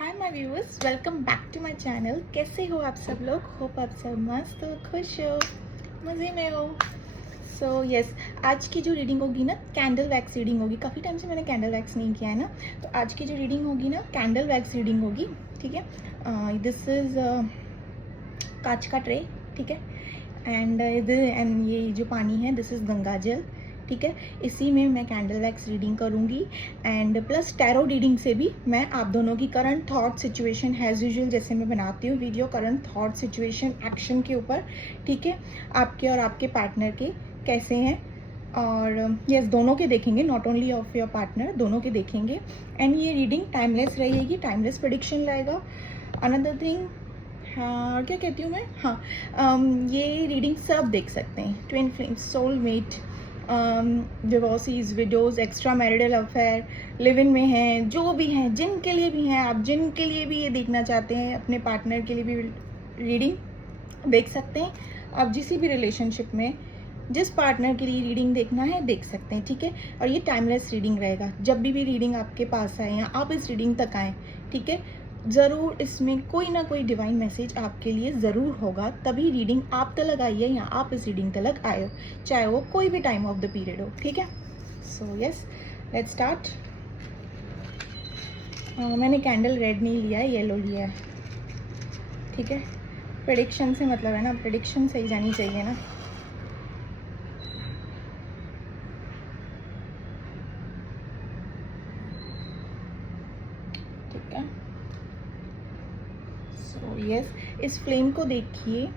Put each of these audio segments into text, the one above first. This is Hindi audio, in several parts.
Hi my viewers, welcome back to my channel. कैसे हो आप सब लोग? होप आप सब मस्त हो, खुश हो, मज़े में हो। सो यस, आज की जो रीडिंग होगी ना, कैंडल वैक्स रीडिंग होगी। काफ़ी टाइम से मैंने कैंडल वैक्स नहीं किया है ना, तो आज की जो रीडिंग होगी ना, कैंडल वैक्स रीडिंग होगी। ठीक है, दिस इज़ कांच का ट्रे। ठीक है, एंड ये जो पानी है, दिस इज़ गंगा जल। ठीक है, इसी में मैं कैंडल वैक्स रीडिंग करूँगी एंड प्लस टैरो रीडिंग से भी मैं आप दोनों की current thought situation as usual जैसे मैं बनाती हूँ video, current thought situation action के ऊपर। ठीक है, आपके और आपके पार्टनर के कैसे हैं, और यस दोनों के देखेंगे, not only of your partner, दोनों के देखेंगे। एंड ये रीडिंग टाइमलेस रहेगी, टाइमलेस प्रेडिक्शन लाएगा। अनदर थिंग, हाँ क्या कहती हूँ मैं, हाँ ये रीडिंग सब देख सकते हैं। Twin flames, soulmate, divorcees, widows, extra marital affair, live in में हैं, जो भी हैं, जिनके लिए भी हैं, आप जिनके लिए भी ये देखना चाहते हैं, अपने पार्टनर के लिए भी रीडिंग देख सकते हैं। आप जिस भी रिलेशनशिप में जिस पार्टनर के लिए रीडिंग देखना है देख सकते हैं। ठीक है, और ये टाइमलेस रीडिंग रहेगा। जब भी रीडिंग आपके पास आए या आप इस रीडिंग तक आए, ठीक है, ज़रूर इसमें कोई ना कोई डिवाइन मैसेज आपके लिए ज़रूर होगा, तभी रीडिंग आप तक आई है या आप इस रीडिंग तक आए हो, चाहे वो कोई भी टाइम ऑफ द पीरियड हो। ठीक है, सो यस लेट्स स्टार्ट। मैंने कैंडल रेड नहीं लिया है, येलो लिया है। ठीक है, प्रेडिक्शन से मतलब है ना, प्रेडिक्शन सही जानी चाहिए ना। ठीक है, सो यस, इस फ्लेम को देखिए।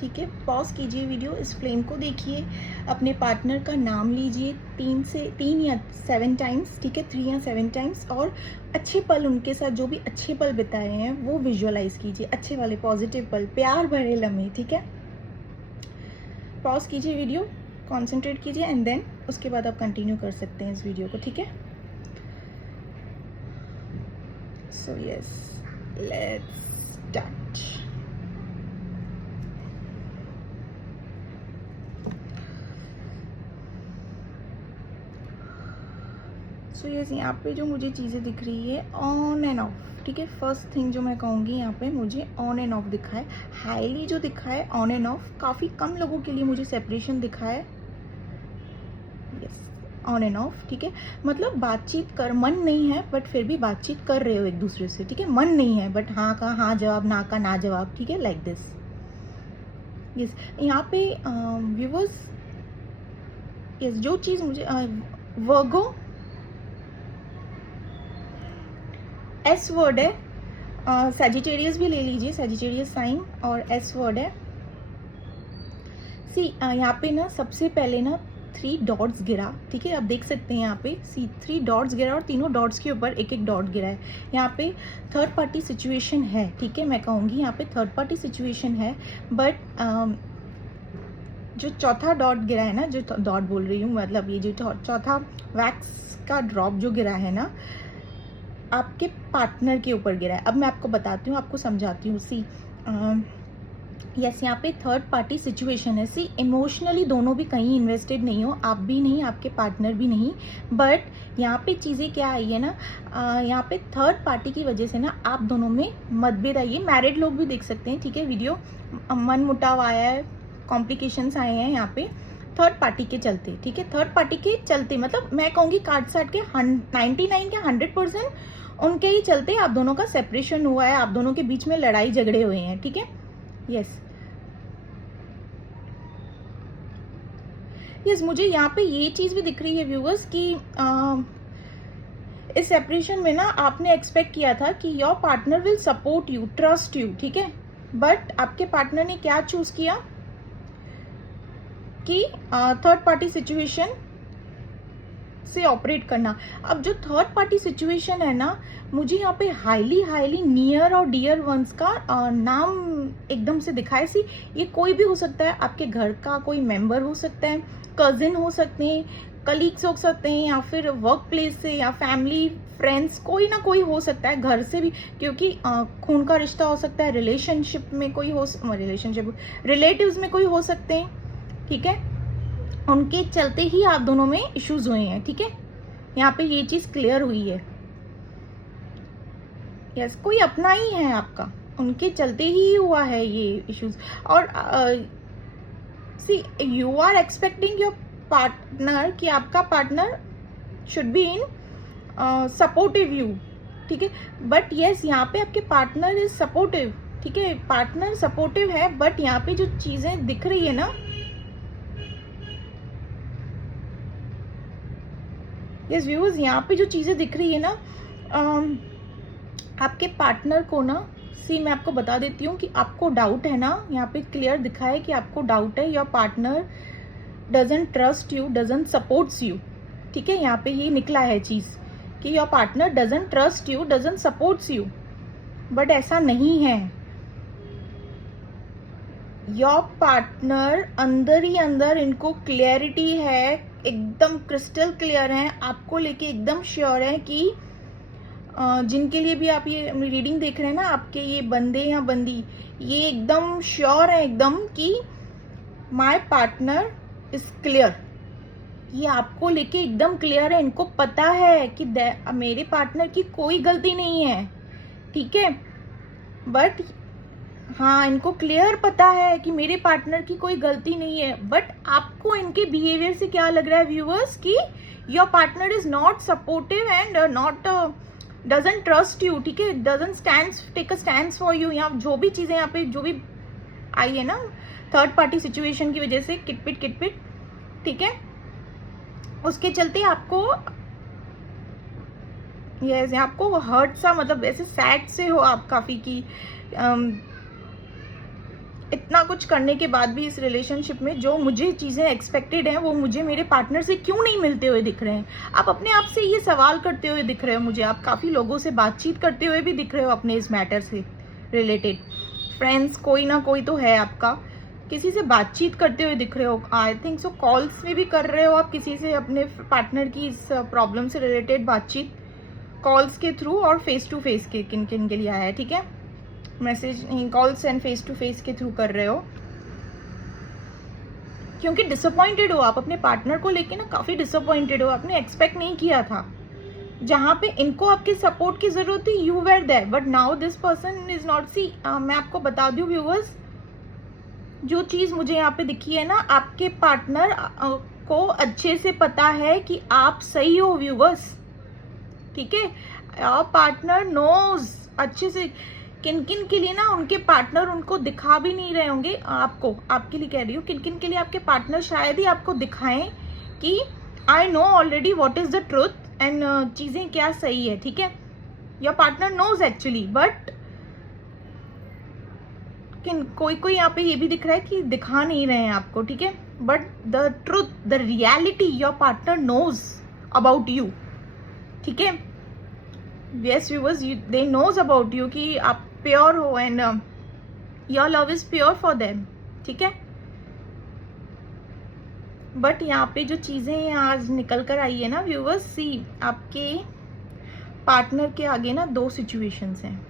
ठीक है, पॉज कीजिए वीडियो, इस फ्लेम को देखिए, अपने पार्टनर का नाम लीजिए 3 या 7 टाइम्स। ठीक है, 3 या 7 टाइम्स, और अच्छे पल उनके साथ जो भी अच्छे पल बिताए हैं वो विजुअलाइज कीजिए, अच्छे वाले पॉजिटिव पल, प्यार भरे लम्हे। ठीक है, पॉज कीजिए वीडियो, कॉन्सेंट्रेट कीजिए एंड देन उसके बाद आप कंटिन्यू कर सकते हैं इस वीडियो को। ठीक है, so yes let's start. So yes, यहाँ पे जो मुझे चीज़ें दिख रही है ऑन एंड ऑफ। ठीक है, फर्स्ट थिंग जो मैं कहूँगी, यहाँ पे मुझे ऑन एंड ऑफ दिखा है, हाईली जो दिखा है ऑन एंड ऑफ। काफ़ी कम लोगों के लिए मुझे सेपरेशन दिखा है। Yes, on end of. ठीक है, मतलब बातचीत कर, मन नहीं है बट फिर भी बातचीत कर रहे हो एक दूसरे से। ठीक है, मन नहीं है बट हाँ का हाँ जवाब, ना का ना जवाब। ठीक है, लाइक दिस। यस, यहाँ पे व्यूअर्स, यस जो चीज़ मुझे वर्गो एस वर्ड है, सैजिटेरियस भी ले लीजिए, सैजिटेरियस साइन, और एस वर्ड है। सी यहाँ पे ना सबसे पहले ना 3 डॉट्स गिरा। ठीक है, आप देख सकते हैं यहाँ पे सी 3 डॉट्स गिरा, और तीनों डॉट्स के ऊपर एक एक डॉट गिरा है। यहाँ पे थर्ड पार्टी सिचुएशन है। ठीक है, मैं कहूँगी यहाँ पे थर्ड पार्टी सिचुएशन है, बट जो चौथा डॉट गिरा है ना, जो डॉट बोल रही हूँ, मतलब ये जो चौथा वैक्स का ड्रॉप जो गिरा है ना, आपके पार्टनर के ऊपर गिरा है। अब मैं आपको बताती हूँ, आपको समझाती हूँ। सी यस, यहाँ पे थर्ड पार्टी सिचुएशन है। सी इमोशनली दोनों भी कहीं इन्वेस्टेड नहीं हो, आप भी नहीं, आपके पार्टनर भी नहीं, बट यहाँ पे चीज़ें क्या आई है ना, यहाँ पे थर्ड पार्टी की वजह से ना आप दोनों में मतभेद आई है। मैरिड लोग भी देख सकते हैं। ठीक है, वीडियो मन मुटाव आया है, कॉम्प्लिकेशंस आए हैं यहाँ पे थर्ड पार्टी के चलते। ठीक है, थर्ड पार्टी के चलते, मतलब मैं कहूँगी कार्ड साट के 99 या 100% उनके ही चलते आप दोनों का सेपरेशन हुआ है, आप दोनों के बीच में लड़ाई झगड़े हुए हैं। ठीक है, यस यस, मुझे यहाँ पे ये चीज़ भी दिख रही है व्यूअर्स कि इस सेपरेशन में ना आपने एक्सपेक्ट किया था कि your partner will support you, trust you. ठीक है, बट आपके पार्टनर ने क्या चूज किया कि थर्ड पार्टी सिचुएशन से ऑपरेट करना। अब जो थर्ड पार्टी सिचुएशन है ना, मुझे यहाँ पे हाईली हाईली नियर और डियर वंस का नाम एकदम से दिखाए। सी ये कोई भी हो सकता है, आपके घर का कोई मेंबर हो सकता है, कजिन हो सकते हैं, कलीग्स हो सकते हैं, या फिर वर्क प्लेस से, या फैमिली फ्रेंड्स, कोई ना कोई हो सकता है, घर से भी, क्योंकि खून का रिश्ता हो सकता है, रिलेशनशिप में कोई हो, रिलेशनशिप रिलेटिव्स में कोई हो सकते हैं। ठीक है, उनके चलते ही आप दोनों में इश्यूज हुए हैं। ठीक है, यहाँ पे ये चीज क्लियर हुई है। यस, कोई अपना ही है आपका, उनके चलते ही हुआ है ये इश्यूज। और see, you are expecting your partner कि आपका partner should be in supportive you, ठीक है। बट यस, यहाँ पे आपके पार्टनर इज सपोर्टिव, ठीक है, पार्टनर सपोर्टिव है, बट यहाँ पे जो चीजें दिख रही है ना, यस व्यूअर्स, यहाँ पे जो चीजें दिख रही है ना, आपके पार्टनर को ना, सी मैं आपको बता देती हूँ कि आपको डाउट है ना, यहाँ पे क्लियर दिखा है कि आपको डाउट है, your partner doesn't trust you, doesn't supports you, ठीक है। यहाँ पे ये निकला है चीज कि your partner doesn't trust you, doesn't supports you, but ऐसा नहीं है। योर पार्टनर अंदर ही अंदर इनको क्लियरिटी है, एकदम क्रिस्टल क्लियर है, आपको लेके एकदम श्योर है कि जिनके लिए भी आप ये रीडिंग देख रहे हैं ना, आपके ये बंदे या बंदी, ये एकदम श्योर है एकदम कि माय पार्टनर इज क्लियर, ये आपको लेके एकदम क्लियर है, इनको पता है कि मेरे पार्टनर की कोई गलती नहीं है, ठीक है। बट हाँ, इनको क्लियर पता है कि मेरे पार्टनर की कोई गलती नहीं है, बट आपको इनके बिहेवियर से क्या लग रहा है व्यूअर्स कि your partner is not supportive and not doesn't trust you, ठीक है, doesn't take a stand for you. यहाँ जो भी चीजें यहाँ पे जो भी आई है ना, थर्ड पार्टी सिचुएशन की वजह से किटपिट, ठीक है, उसके चलते आपको यस, आपको हर्ट सा, मतलब ऐसे सैड से हो आप काफी कि इतना कुछ करने के बाद भी इस रिलेशनशिप में जो मुझे चीजें एक्सपेक्टेड हैं वो मुझे मेरे पार्टनर से क्यों नहीं मिलते हुए दिख रहे हैं। आप अपने आप से ये सवाल करते हुए दिख रहे हो मुझे, आप काफी लोगों से बातचीत करते हुए भी दिख रहे हो अपने इस मैटर से रिलेटेड। फ्रेंड्स, कोई ना कोई तो है आपका, किसी से बातचीत करते हुए दिख रहे हो, आई थिंक सो कॉल्स में भी कर रहे हो आप किसी से अपने पार्टनर की इस प्रॉब्लम से रिलेटेड बातचीत, कॉल्स के थ्रू और फेस टू फेस के किन किन के लिए आया है, ठीक है, मैसेज नहीं, calls and face to face के थ्रू कर रहे हो, क्योंकि डिसअपॉइंटेड हो आप अपने पार्टनर को लेके ना, काफी डिसअपॉइंटेड हो, आपने एक्सपेक्ट नहीं किया था, जहां पे इनको आपकी सपोर्ट की जरूरत थी, you were there, but now this person is not. See, मैं आपको बता दूं व्यूअर्स, जो चीज मुझे यहाँ पे दिखी है ना, आपके पार्टनर को अच्छे से पता है कि आप सही हो व्यूअर्स, ठीक है, योर पार्टनर नोज अच्छे से, किन किन के लिए ना उनके पार्टनर उनको दिखा भी नहीं रहे होंगे, आपको, आपके लिए कह रही हूँ, किन किन के लिए आपके पार्टनर शायद ही आपको दिखाएं कि I know already what is the truth and चीजें क्या सही है, ठीक है, your partner knows actually, but कोई कोई यहाँ पे ये भी दिख रहा है कि दिखा नहीं रहे हैं आपको, ठीक है, but the truth, the reality, your partner knows about you, ठीक है, yes viewers, they know about you कि आप प्योर हो and your love is pure for them, ठीक है। बट यहाँ पे जो चीजें आज निकल कर आई है ना व्यूअर्स, सी, आपके पार्टनर के आगे ना दो सिचुएशंस हैं,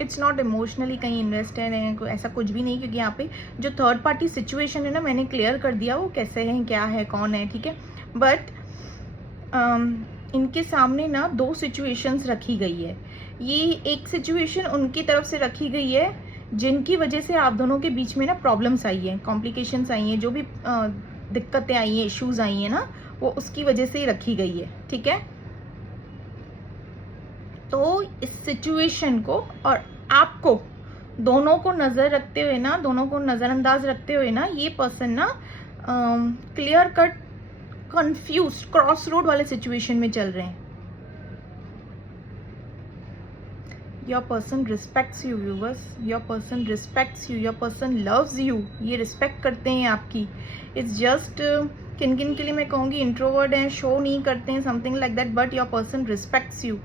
इट्स नॉट इमोशनली कहीं इन्वेस्टेड है, ऐसा कुछ भी नहीं, क्योंकि यहाँ पे जो थर्ड पार्टी सिचुएशन है ना, मैंने क्लियर कर दिया वो कैसे है, क्या है, कौन है, ठीक है। बट इनके सामने ना दो सिचुएशंस रखी गई है, ये एक सिचुएशन उनकी तरफ से रखी गई है जिनकी वजह से आप दोनों के बीच में ना प्रॉब्लम्स आई हैं, कॉम्प्लिकेशंस आई हैं, जो भी दिक्कतें आई हैं, इश्यूज आई हैं ना, वो उसकी वजह से ही रखी गई है, ठीक है। तो इस सिचुएशन को और आपको दोनों को नजर रखते हुए ना, दोनों को नजरअंदाज रखते हुए ना, ये पर्सन ना clear cut confuse cross road वाले सिचुएशन में चल रहे हैं। Your person respects you viewers, your person respects you, your person loves you, ये रिस्पेक्ट करते हैं आपकी। इट्स जस्ट किन किन के लिए मैं कहूँगी इंट्रोवर्ट हैं, शो नहीं करते हैं, something like that, but your person respects you.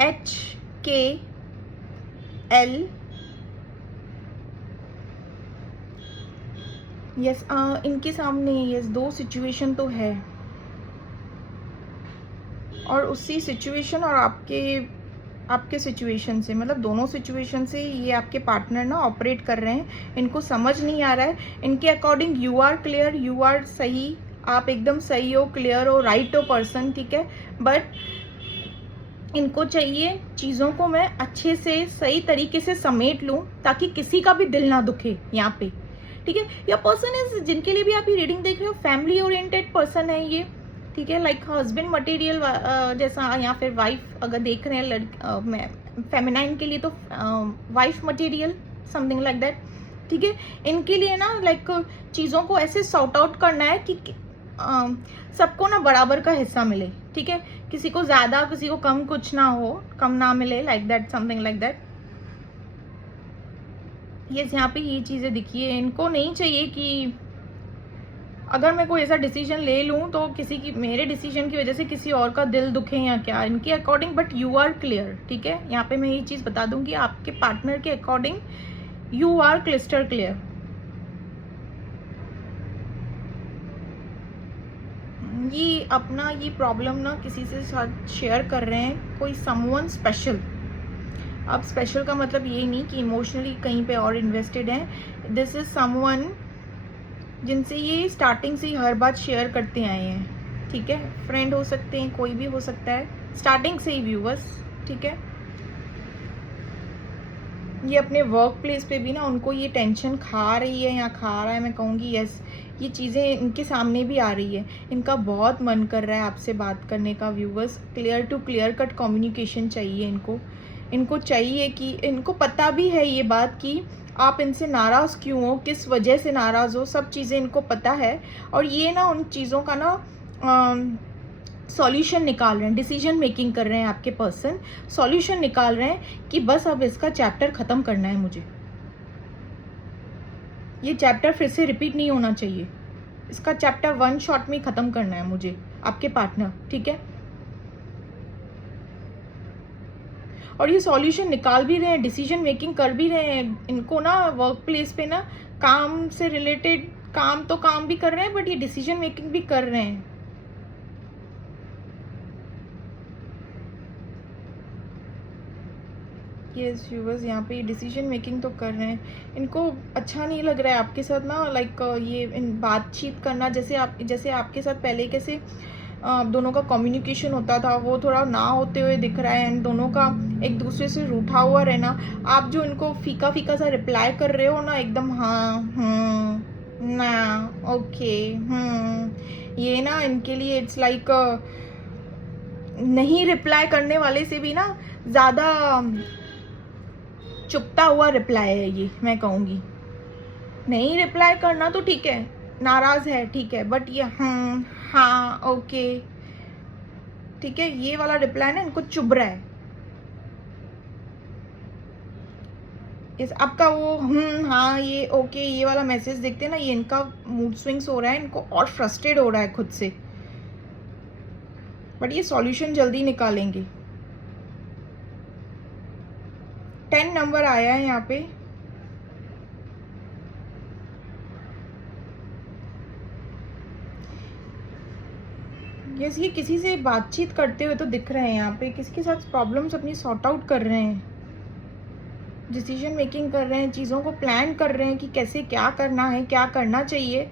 HKL, yes, इनके सामने यस दो सिचुएशन तो है, और उसी सिचुएशन और आपके सिचुएशन से, मतलब दोनों सिचुएशन से ये आपके पार्टनर ना ऑपरेट कर रहे हैं, इनको समझ नहीं आ रहा है, इनके according you are clear, you are सही, आप एकदम सही हो, क्लियर हो, राइट हो पर्सन, ठीक है। बट इनको चाहिए चीज़ों को मैं अच्छे से सही तरीके से समेट लूँ ताकि किसी का भी दिल ना दुखे यहाँ पे, ठीक है। या पर्सन इज, जिनके लिए भी आप ये रीडिंग देख रहे हो, फैमिली ओरिएंटेड पर्सन है ये, ठीक है। लाइक हस्बैंड मटेरियल जैसा, या फिर वाइफ अगर देख रहे हैं फेमिनाइन के लिए तो wife material, something like that, ठीक है। इनके लिए ना लाइक चीज़ों को ऐसे सॉर्ट आउट करना है कि सबको ना बराबर का हिस्सा मिले, ठीक है। किसी को ज्यादा, किसी को कम, कुछ ना हो, कम ना मिले, like that, something like that. ये यहाँ पे ये चीजें दिखी है। इनको नहीं चाहिए कि अगर मैं कोई ऐसा डिसीजन ले लूं तो किसी की, मेरे डिसीजन की वजह से किसी और का दिल दुखे या क्या, इनके according. But you are clear, ठीक है। यहाँ पे मैं ये चीज बता दूंगी, आपके पार्टनर के according you are crystal clear. ये अपना ये प्रॉब्लम ना किसी से साथ शेयर कर रहे हैं, कोई समवन स्पेशल। अब स्पेशल का मतलब ये नहीं कि इमोशनली कहीं पे और इन्वेस्टेड है। दिस इज समवन जिनसे ये स्टार्टिंग से ही हर बात शेयर करते आए हैं, ठीक है। फ्रेंड हो सकते हैं, कोई भी हो सकता है, स्टार्टिंग से ही व्यूअर्स, ठीक है। ये अपने वर्क प्लेस पे भी ना उनको ये टेंशन खा रही है या खा रहा है, मैं कहूँगी यस। ये चीज़ें इनके सामने भी आ रही है, इनका बहुत मन कर रहा है आपसे बात करने का viewers. Clear to clear cut communication चाहिए इनको चाहिए कि इनको पता भी है ये बात कि आप इनसे नाराज़ क्यों हो, किस वजह से नाराज़ हो, सब चीज़ें इनको पता है। और ये ना उन चीज़ों का ना सॉल्यूशन निकाल रहे हैं, डिसीजन मेकिंग कर रहे हैं आपके पर्सन, सॉल्यूशन निकाल रहे हैं कि बस अब इसका चैप्टर खत्म करना है मुझे, ये चैप्टर फिर से रिपीट नहीं होना चाहिए, इसका चैप्टर वन शॉट में खत्म करना है मुझे, आपके पार्टनर, ठीक है। और ये सॉल्यूशन निकाल भी रहे हैं, डिसीजन मेकिंग कर भी रहे हैं। इनको ना वर्क प्लेस पे ना काम से रिलेटेड काम तो काम भी कर रहे हैं, बट ये डिसीजन मेकिंग भी कर रहे हैं। यस व्यूअर्स, यहाँ पे डिसीजन मेकिंग तो कर रहे हैं। इनको अच्छा नहीं लग रहा है आपके साथ ना, लाइक ये इन बातचीत करना, जैसे आपके साथ पहले कैसे दोनों का कम्युनिकेशन होता था, वो थोड़ा ना होते हुए दिख रहा है। एंड दोनों का एक दूसरे से रूठा हुआ रहना, आप जो इनको फीका फीका सा रिप्लाई कर रहे हो ना, एकदम हाँ, ना, ओके, ये ना इनके लिए इट्स लाइक नहीं रिप्लाई करने वाले से भी ना ज्यादा चुपता हुआ रिप्लाई है ये, मैं कहूँगी। नहीं रिप्लाई करना तो ठीक है, नाराज है ठीक है, बट ये हाँ, ओके, ठीक है, ये वाला रिप्लाई ना इनको चुभ रहा है। इस आपका वो हाँ, ये ओके, ये वाला मैसेज देखते हैं ना, ये इनका मूड स्विंग्स हो रहा है, इनको और फ्रस्ट्रेट हो रहा है खुद से। बट ये सॉल्यूशन जल्दी निकालेंगे। 10 नंबर आया है यहाँ पे। यस, ये किसी से बातचीत करते हुए तो दिख रहे हैं यहाँ पे, किसके साथ प्रॉब्लम्स अपनी सॉर्ट आउट कर रहे हैं, डिसीजन मेकिंग कर रहे हैं, चीज़ों को प्लान कर रहे हैं कि कैसे क्या करना है, क्या करना चाहिए।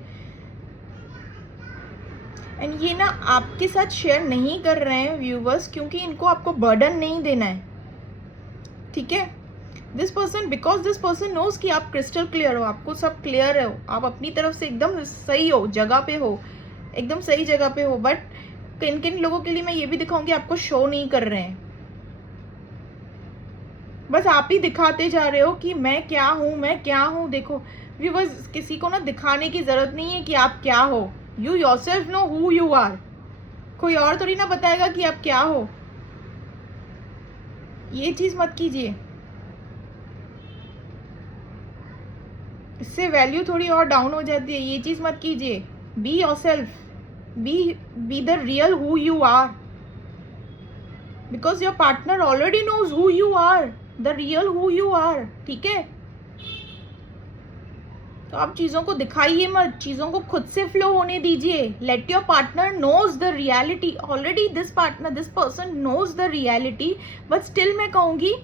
एंड ये ना आपके साथ शेयर नहीं कर रहे हैं व्यूवर्स, क्योंकि इनको आपको बर्डन नहीं देना है, ठीक है। This person, because this person knows कि आप क्रिस्टल क्लियर हो, आपको सब क्लियर हो, आप अपनी तरफ से एकदम सही हो, जगह पे हो, एकदम सही जगह पे हो। बट किन किन लोगों के लिए मैं ये भी दिखाऊंगी, आपको शो नहीं कर रहे हैं, बस आप ही दिखाते जा रहे हो कि मैं क्या हूं, मैं क्या हूं। देखो व्यूअर्स, किसी को ना दिखाने की जरूरत नहीं है कि आप क्या हो, you yourself know who you are. कोई और थोड़ी ना बताएगा कि आप क्या हो, ये चीज मत कीजिए, इससे वैल्यू थोड़ी और डाउन हो जाती है, ये चीज मत कीजिए। Be yourself, be the real who you are, because your partner already knows who you are, the real who you are, ठीक है। तो आप चीजों को दिखाइए मत, चीजों को खुद से फ्लो होने दीजिए। Let your partner knows the reality, already this person knows the reality, but still मैं कहूंगी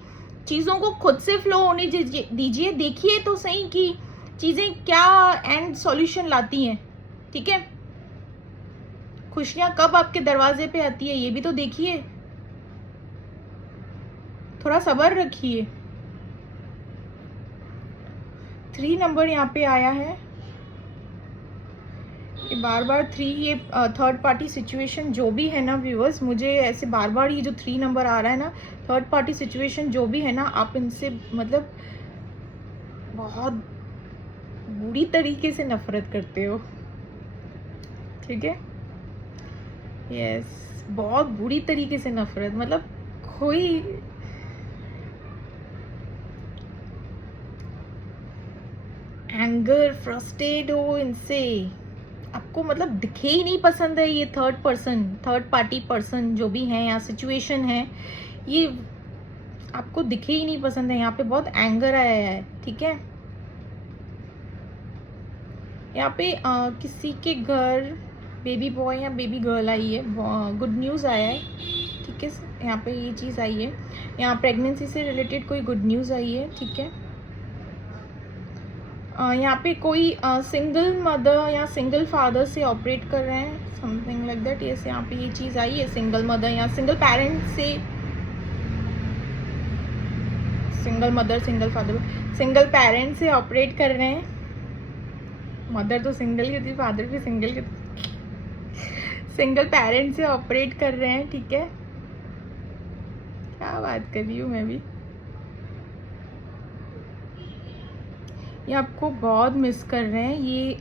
चीजों को खुद से फ्लो होने दीजिए। देखिए तो सही कि चीजें क्या एंड सॉल्यूशन लाती हैं, ठीक है। खुशियां कब आपके दरवाजे पे आती है ये भी तो देखिए, थोड़ा सब्र रखिए। 3 नंबर यहाँ पे आया है, ये बार बार 3, ये थर्ड पार्टी सिचुएशन जो भी है ना व्यूअर्स, मुझे ऐसे बार बार ये जो 3 नंबर आ रहा है ना, थर्ड पार्टी सिचुएशन जो भी है ना, आप इनसे मतलब बहुत बुरी तरीके से नफरत करते हो, ठीक है। यस, बहुत बुरी तरीके से नफरत, मतलब कोई एंगर, फ्रस्ट्रेट हो इनसे, आपको मतलब दिखे ही नहीं पसंद है ये third person, third party person जो भी है या सिचुएशन है, ये आपको दिखे ही नहीं पसंद है। यहाँ पे बहुत एंगर आया है, ठीक है। यहाँ पे किसी के घर बेबी बॉय या बेबी गर्ल आई है, गुड न्यूज़ आया है, ठीक है। यहाँ पे ये चीज़ आई है, यहाँ प्रेगनेंसी से रिलेटेड कोई गुड न्यूज़ आई है, ठीक है। यहाँ पे कोई सिंगल मदर या सिंगल फादर से ऑपरेट कर रहे हैं, समथिंग लाइक दैट। यस, यहाँ पे ये चीज़ आई है, सिंगल मदर या सिंगल पेरेंट से, single mother single father, single parent से ऑपरेट कर रहे हैं। मदर तो सिंगल की थी, फादर भी सिंगल की थी, सिंगल पेरेंट से ऑपरेट कर रहे हैं, ठीक है। क्या बात कर रही हूँ मैं भी। ये आपको बहुत मिस कर रहे हैं, ये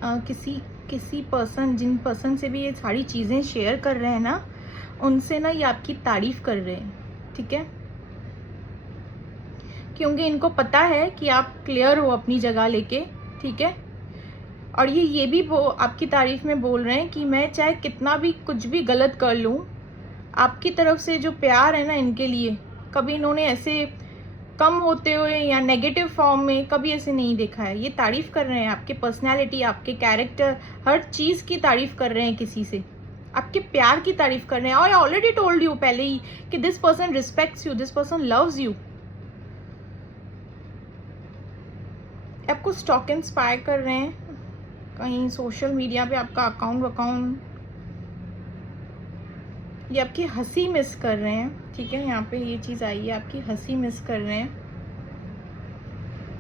किसी पर्सन, जिन पर्सन से भी ये सारी चीज़ें शेयर कर रहे हैं ना, उनसे ना ये आपकी तारीफ कर रहे हैं, ठीक है। क्योंकि इनको पता है कि आप क्लियर हो अपनी जगह लेके, ठीक है। और ये भी वो आपकी तारीफ में बोल रहे हैं कि मैं चाहे कितना भी कुछ भी गलत कर लूँ, आपकी तरफ से जो प्यार है ना इनके लिए, कभी इन्होंने ऐसे कम होते हुए या नेगेटिव फॉर्म में कभी ऐसे नहीं देखा है। ये तारीफ कर रहे हैं आपके पर्सनैलिटी, आपके कैरेक्टर, हर चीज़ की तारीफ कर रहे हैं किसी से, आपके प्यार की तारीफ कर रहे हैं। और आई ऑलरेडी टोल्ड यू पहले ही कि this person respects you, this person loves you. आपको स्टॉक एंड स्पाई कर रहे हैं, कहीं सोशल मीडिया पे आपका अकाउंट, ये आपकी हंसी मिस कर रहे हैं, ठीक है। यहाँ पे ये चीज़ आई है, आपकी हंसी मिस कर रहे हैं।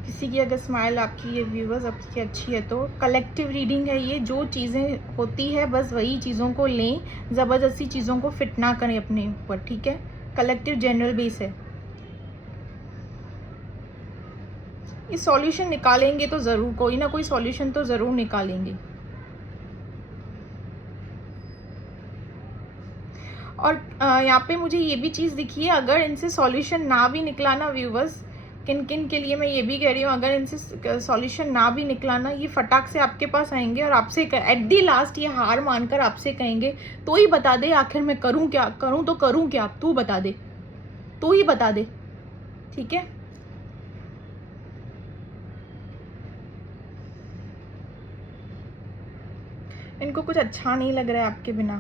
किसी की अगर स्माइल आपकी, ये व्यूवर्स आपकी अच्छी है तो कलेक्टिव रीडिंग है ये, जो चीज़ें होती है बस वही चीज़ों को लें, ज़बरदस्ती चीज़ों को फिट ना करें अपने ऊपर, ठीक है। कलेक्टिव जनरल बेस है, इस सॉल्यूशन निकालेंगे तो ज़रूर, कोई ना कोई सॉल्यूशन तो ज़रूर निकालेंगे। और यहाँ पे मुझे ये भी चीज़ दिखी है, अगर इनसे सॉल्यूशन ना भी निकला ना व्यूवर्स, किन किन के लिए मैं ये भी कह रही हूँ, अगर इनसे सॉल्यूशन ना भी निकला ना, ये फटाक से आपके पास आएंगे और आपसे एट दी लास्ट ये हार मानकर आपसे कहेंगे, तो ही बता दे आखिर मैं करूँ क्या, करूँ तो करूँ क्या, तू बता दे, तू ही बता दे, ठीक है। इनको कुछ अच्छा नहीं लग रहा है आपके बिना,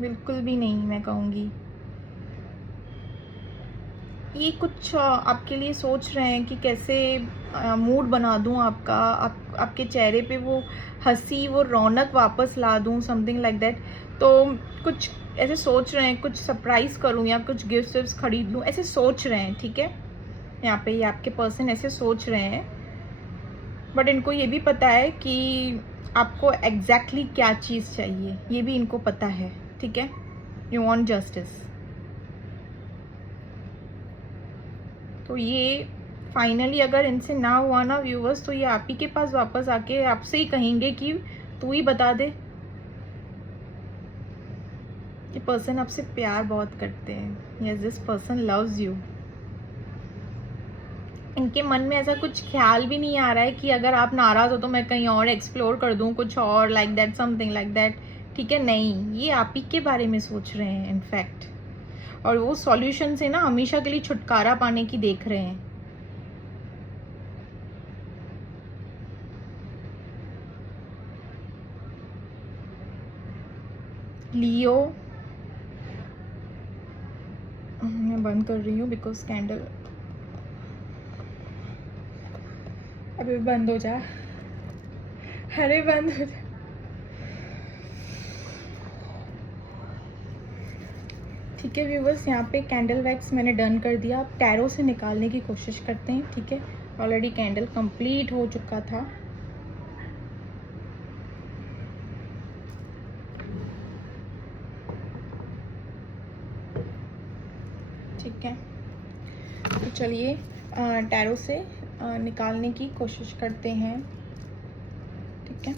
बिल्कुल भी नहीं, मैं कहूँगी। ये कुछ आपके लिए सोच रहे हैं कि कैसे मूड बना दूं आपका, आपके चेहरे पे वो हंसी, वो रौनक वापस ला दूं, समथिंग लाइक दैट। तो कुछ ऐसे सोच रहे हैं, कुछ सरप्राइज करूं या कुछ गिफ्ट्स खरीद लूं, ऐसे सोच रहे हैं, ठीक है। यहाँ पे ये आपके पर्सन ऐसे सोच रहे हैं, बट इनको ये भी पता है कि आपको एग्जैक्टली क्या चीज़ चाहिए, ये भी इनको पता है, ठीक है। यू वांट जस्टिस, तो ये फाइनली अगर इनसे ना हुआ ना व्यूवर्स, तो ये आप ही के पास वापस आके आपसे ही कहेंगे कि तू ही बता दे। ये पर्सन आपसे प्यार बहुत करते हैं, yes, this person loves you. इनके मन में ऐसा कुछ ख्याल भी नहीं आ रहा है कि अगर आप नाराज हो तो मैं कहीं और एक्सप्लोर कर दूं, कुछ और like that, something like that, ठीक है। नहीं, ये आप ही के बारे में सोच रहे हैं इनफैक्ट, और वो सॉल्यूशन से ना हमेशा के लिए छुटकारा पाने की देख रहे हैं। लियो, मैं बंद कर रही हूँ बिकॉज कैंडल अभी बंद हो जाए, अरे बंद हो जाए। ठीक है व्यूवर्स, यहाँ पे कैंडल वैक्स मैंने डन कर दिया। अब टैरो से निकालने की कोशिश करते हैं। ठीक है, ऑलरेडी कैंडल कंप्लीट हो चुका था। ठीक है, तो चलिए टैरो से निकालने की कोशिश करते हैं। ठीक है,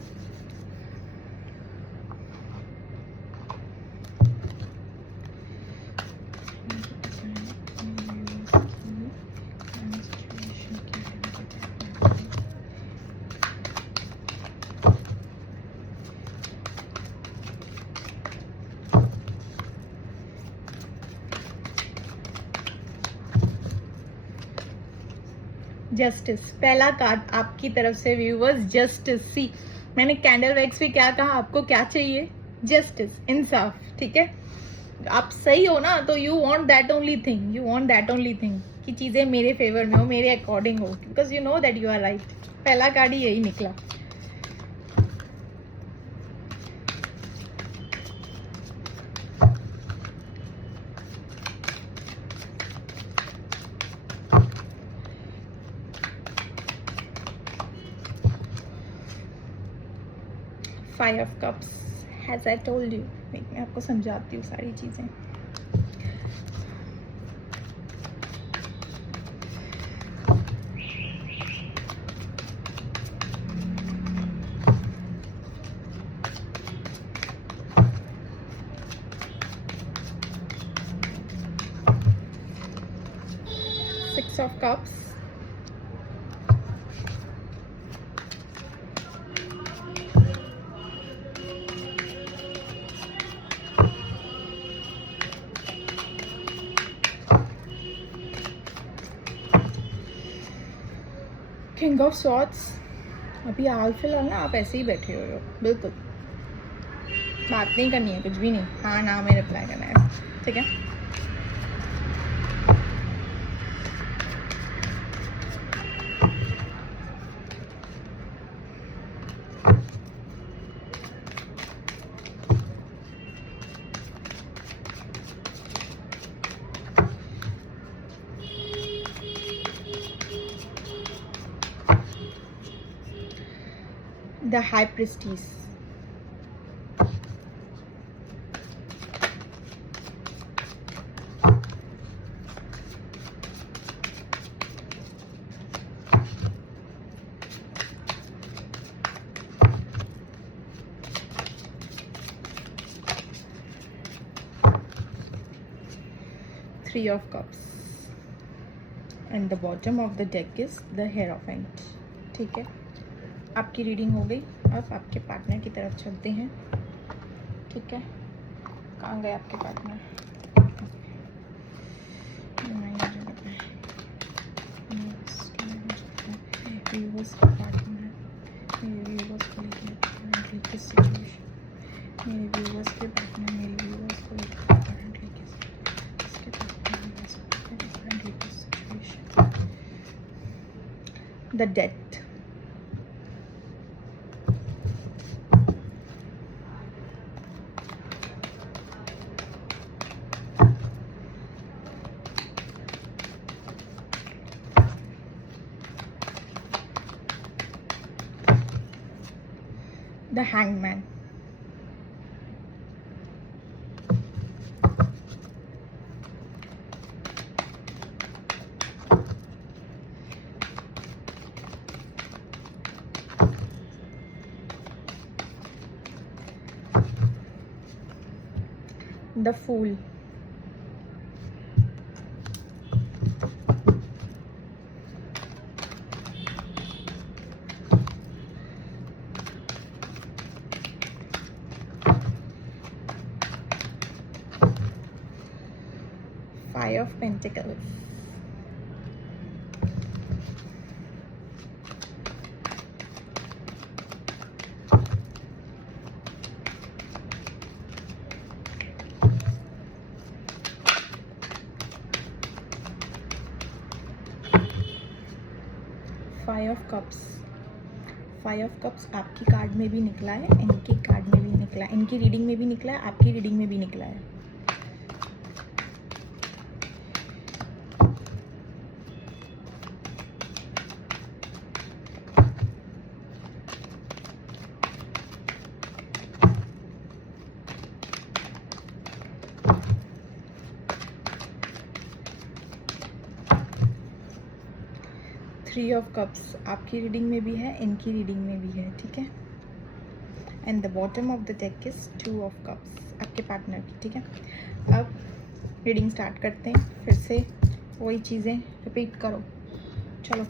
जस्टिस पहला कार्ड आपकी तरफ से व्यूवर्स, जस्टिस। सी, मैंने कैंडल वैक्स पे क्या कहा, आपको क्या चाहिए? जस्टिस, इंसाफ। ठीक है, आप सही हो ना, तो you want that only thing, you want that only thing कि चीजें मेरे फेवर में हो, मेरे अकॉर्डिंग हो, because you know that you are right. पहला कार्ड ही यही निकला। Five of cups, has I told you. मैं आपको समझाती हूँ सारी चीजें। Six of cups, king of swords. अभी हाल फिलहाल ना आप ऐसे ही बैठे हुए हो, बिल्कुल बात नहीं करनी है, कुछ भी नहीं, हाँ ना में रिप्लाई करना है। ठीक है, the high priestess, three of cups, and the bottom of the deck is the Hierophant। ठीक है, आपकी रीडिंग हो गई। अब आपके पार्टनर की तरफ चलते हैं। ठीक है, कहाँ गए आपके पार्टनर? व्यूअर्स का पार्टनर, मेरे व्यूअर्स को लेकर सिचुएशन, मेरे व्यूअर्स के पार्टनर, मेरे व्यूअर्स को लेकर the death, the hangman, the fool, Five of Pentacles, Five of Cups। Five of cups आपकी कार्ड में भी निकला है, इनकी कार्ड में भी निकला है, इनकी रीडिंग में भी निकला है, आपकी रीडिंग में भी निकला है। 3 ऑफ कप्स आपकी रीडिंग में भी है, इनकी रीडिंग में भी है, ठीक है। And the bottom of the deck is 2 of cups आपके पार्टनर की, ठीक है। अब रीडिंग स्टार्ट करते हैं, फिर से वही चीज़ें रिपीट करो, चलो।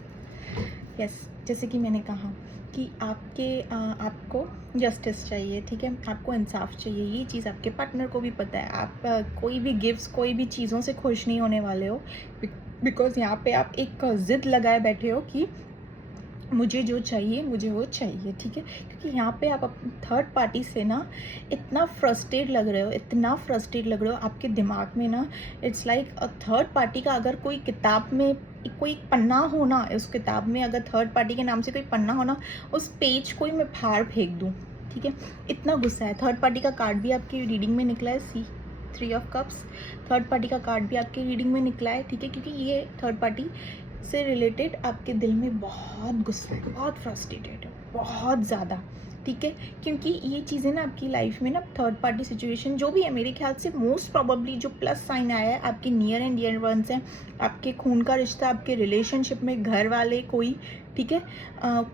यस, जैसे कि मैंने कहा कि आपको जस्टिस चाहिए, ठीक है, आपको इंसाफ चाहिए। ये चीज़ आपके पार्टनर को भी पता है। आप कोई भी गिफ्ट्स, कोई भी चीज़ों से खुश नहीं होने वाले हो, बिकॉज यहाँ पे आप एक ज़िद लगाए बैठे हो कि मुझे जो चाहिए मुझे वो चाहिए, ठीक है। क्योंकि यहाँ पे आप थर्ड पार्टी से ना इतना फ्रस्ट्रेट लग रहे हो, इतना फ्रस्ट्रेट लग रहे हो, आपके दिमाग में ना इट्स लाइक थर्ड पार्टी का अगर कोई किताब में कोई पन्ना हो ना, उस किताब में अगर थर्ड पार्टी के नाम से कोई पन्ना हो ना, उस पेज को ही मैं फाड़ फेंक दूँ, ठीक है। इतना गुस्सा है। थर्ड पार्टी का कार्ड भी आपकी रीडिंग में निकला है, सी 3 ऑफ कप्स। थर्ड पार्टी का कार्ड भी आपकी रीडिंग में निकला है, ठीक है, क्योंकि ये थर्ड पार्टी से रिलेटेड आपके दिल में बहुत गुस्सा है, बहुत फ्रस्ट्रेटेड है, बहुत ज़्यादा, ठीक है। क्योंकि ये चीज़ें ना आपकी लाइफ में ना थर्ड पार्टी सिचुएशन जो भी है, मेरे ख्याल से मोस्ट प्रोबेबली जो प्लस साइन आया है आपके नियर एंड डियर वंस हैं, आपके खून का रिश्ता, आपके रिलेशनशिप में घर वाले कोई, ठीक है,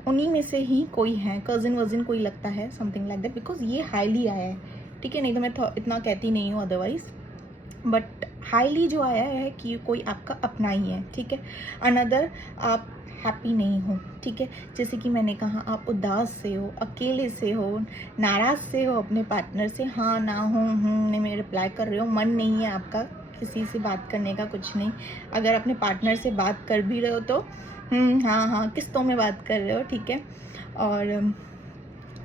उन्हीं में से ही कोई है, कज़न वज़न कोई लगता है, समथिंग लाइक दैट, बिकॉज ये हाईली आया है, ठीक है। नहीं तो मैं इतना कहती नहीं हूँ अदरवाइज़, बट हाईली जो आया है कि कोई आपका अपना ही है, ठीक है। अनदर आप हैप्पी नहीं हो, ठीक है। जैसे कि मैंने कहा आप उदास से हो, अकेले से हो, नाराज़ से हो अपने पार्टनर से, हाँ ना नहीं में रिप्लाई कर रहे हो, मन नहीं है आपका किसी से बात करने का, कुछ नहीं। अगर अपने पार्टनर से बात कर भी रहे हो तो हाँ किस्तों में बात कर रहे हो, ठीक है। और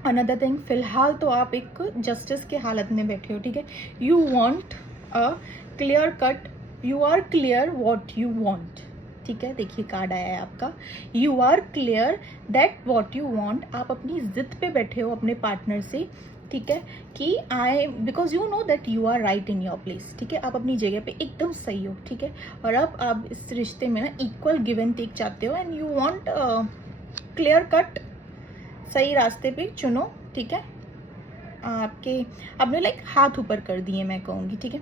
अनदर थिंग, फिलहाल तो आप एक जस्टिस के हालत में बैठे हो, ठीक है। You want a clear cut, you are clear what you want, ठीक है। देखिए कार्ड आया है आपका, you are clear that what you want. आप अपनी जिद पे बैठे हो अपने पार्टनर से, ठीक है, कि because you know that you are right in your place, ठीक है। आप अपनी जगह पे एकदम सही हो, ठीक है। और अब आप इस रिश्ते में ना इक्वल गिव एंड टेक चाहते हो, and you want clear cut, सही रास्ते पे चुनो, ठीक है। आपने लाइक हाथ ऊपर कर दिए मैं कहूँगी, ठीक है।